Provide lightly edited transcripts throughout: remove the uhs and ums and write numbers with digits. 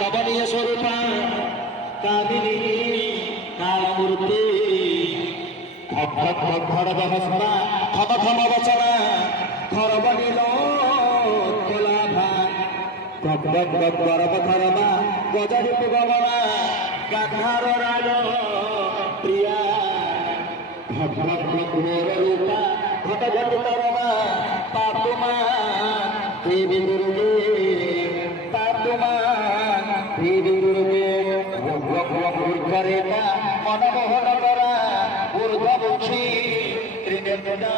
कमनीय स्वरूपा कामिनी कालमूर्ति भगभगभगभग हस्ता थम थम वचना खरबनीलो कोलाभा गगगगगरब खरबा गजरूप गमना गांधार राज प्रिया भगभगभगघोर रूपा घट घट तरमा पातुमा देवी दुर्गे पातुमा देवी दुर्गे ऊर्ध्वरेखा मनमोहन करा ऊर्ध्वमुखी त्रिनेत्रा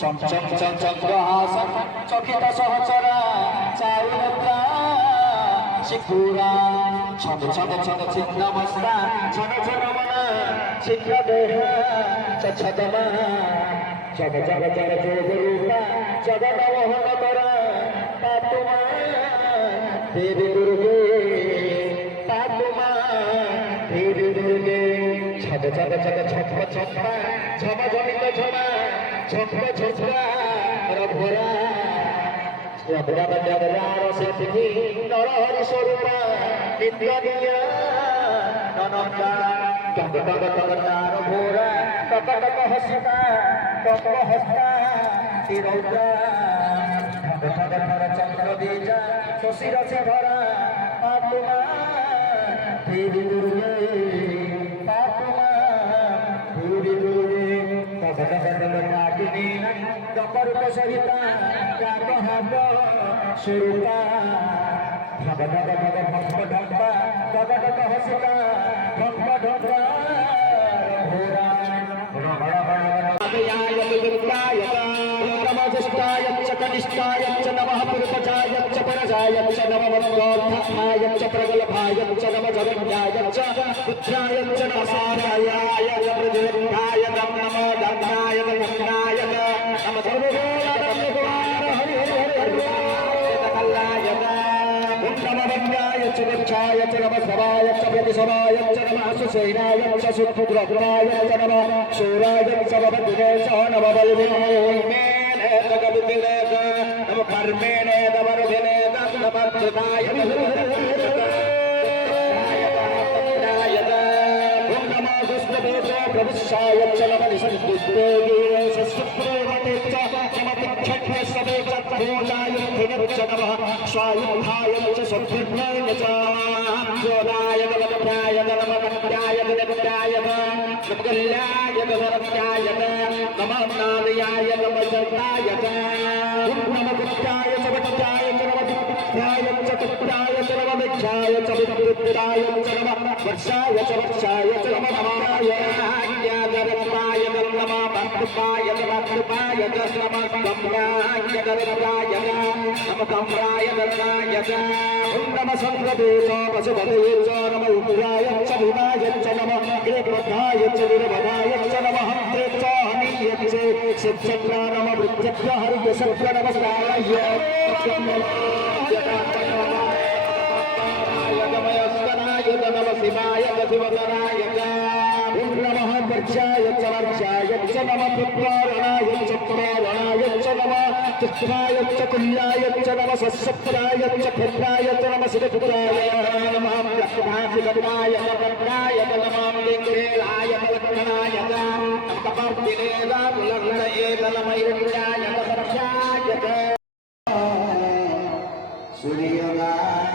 चंचम चंद्रहासन चकित सहचरा चारुनेत्रा शिखुरा छद छद छद छिन्नमस्ता छद छद मना शीघ्र देहा छदमा जग जग जग जोगरूपा जगत मोहन करा पातुमा देवी दुर्गे पातुमा देवी दुर्गे छद छद छद छप छप्पा छम जमित छमा छप छप्पा रघुरा जगराम जगरार सिद्धि नरहरि स्वरूपा नित्य दिया ननका टक टक टक तार घोरा टक टक हसिता टक हस्ता तिरौता ठग ठग ठग चंद्र बीजा शशिर धरा पातुमा देवी दुर्गे पातुमा देवी दुर्गे टग टग टग काटिनी डकरूप सहिता काकहाट स्वरूपा ठग ठग ठग भस्म ढंपा टग टग हसिता भस्म ढंपा घोरा नमस्ताय कनिष्ठाय नमः पूर्वजाय परजाय नमः वर्धमाय प्रगल्भाय नमः जगन्याय पुत्राय नमः साराय प्रजोत्थाय नमः दन्नाय नमः वक्षाय नमः सवाय प्रतिसवाय नमः सुसेनाय सुपुत्राय नमः शूराय सर्वभद्रेश नमः बलवीमेन जगद्विलेद नमः कर्मेण दवरधिलेद नमः कृताय नमः दुष्टदेश प्रविशाय नमः निसंदिग्धे सत्सुप्रेमते नमः क्षत्रसवे चक्रोजाय नमः स्वायुधाय सत्सुप्रेय च योदाय नमः नमः कट्याय नमः कल्याय नमः नादयाय नमः सर्वाय नमः कट्याय सबट्याय नमः दुःखाय चतुर्थाय नमः विक्षाय चतुर्थाय नमः वर्षाय वर्षाय नमः नमाय ज्ञानरत्नाय नमः भक्तपाय नमः कमलाय नमः कमलाय नमः संप्रदेश पशुपतये च नमः उग्राय च भीमाय च नमः कृपद्धाय च वीरभद्राय च नमः हन्त्रे च हनीय च शिवचक्र नमः वृद्धभ्य हरिशक्र नमस्काराय नमः शिवाय शिवधराय नमः वर्षाय च नमः पुत्रारणाय च पुरारणाय च नमः चित्राय च कुल्याय च नमः सत्सत्राय च भद्राय च नमः शिवपुत्राय नमः प्रभासिकराय भद्राय नमः लिंगेलाय लक्ष्मणाय नमः कपर्दिनेला मुलग्नये नमः इन्द्राय नमः सूर्यनारायण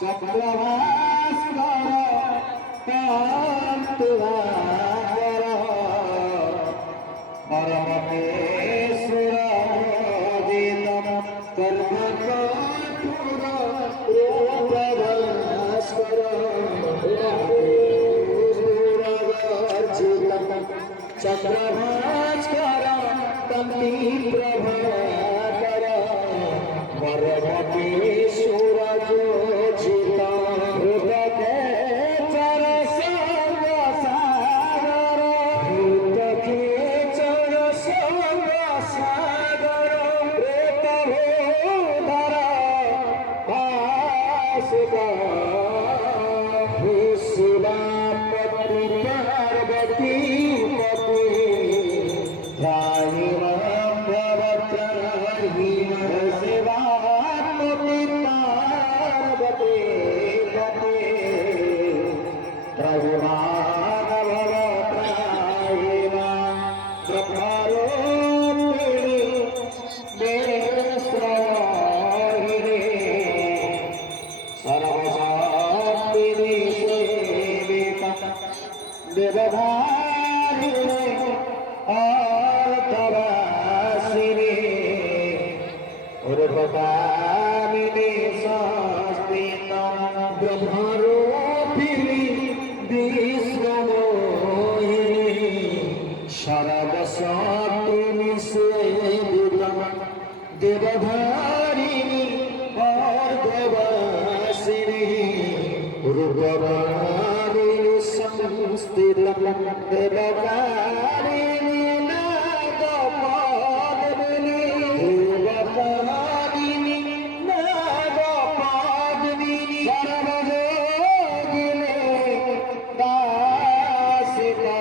চক্রভাস্কর কান্তিভাস্কর পরমেশ্বর মোদিতম কর্মকঠোর রূপভাস্কর চক্রভাস্কর কান্তি প্রভাকর পরমতে সূরজ জিত হৃদয়ে চর সর্ব সাগর হৃদয়ে চর সর্ব সাগর প্রেত ভূধর ভাস্কর শিবাপতি পার্বতী দেবধারিণে অর্থবাসিনী রূপকামিনী সংস্কৃত ব্রহ্মরূপিণী বিষ্ণুমোহিনী সর্বশক্তিনী সেবিতম দেবধারিণী অর্থবাসিনী রূপকামিনী সংস্থিতম দেবকারিণী নাগপদ্মিনী দেবকারিণী নাগপদ্মিনী সর্বযোগিনী দাসিকা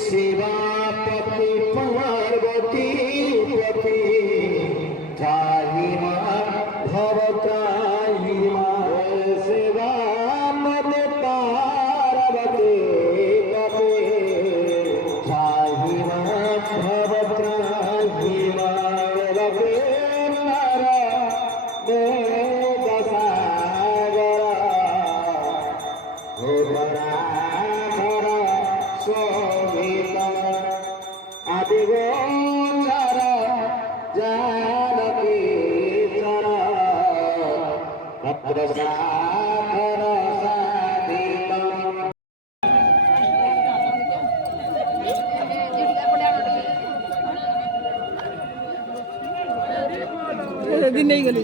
শিবাপতি পার্বতী পতি ত্রাহি মা ভব ত্রাহি মা শিবাপতি পার্বতী পতি ত্রাহি মা ভব ত্রাহি মা রবে নর দেব সাগর ভূধরাধর শোভিত আদিগোচর জানকী চর ভদ্র সাধর সাধিত দিন নেই গেলি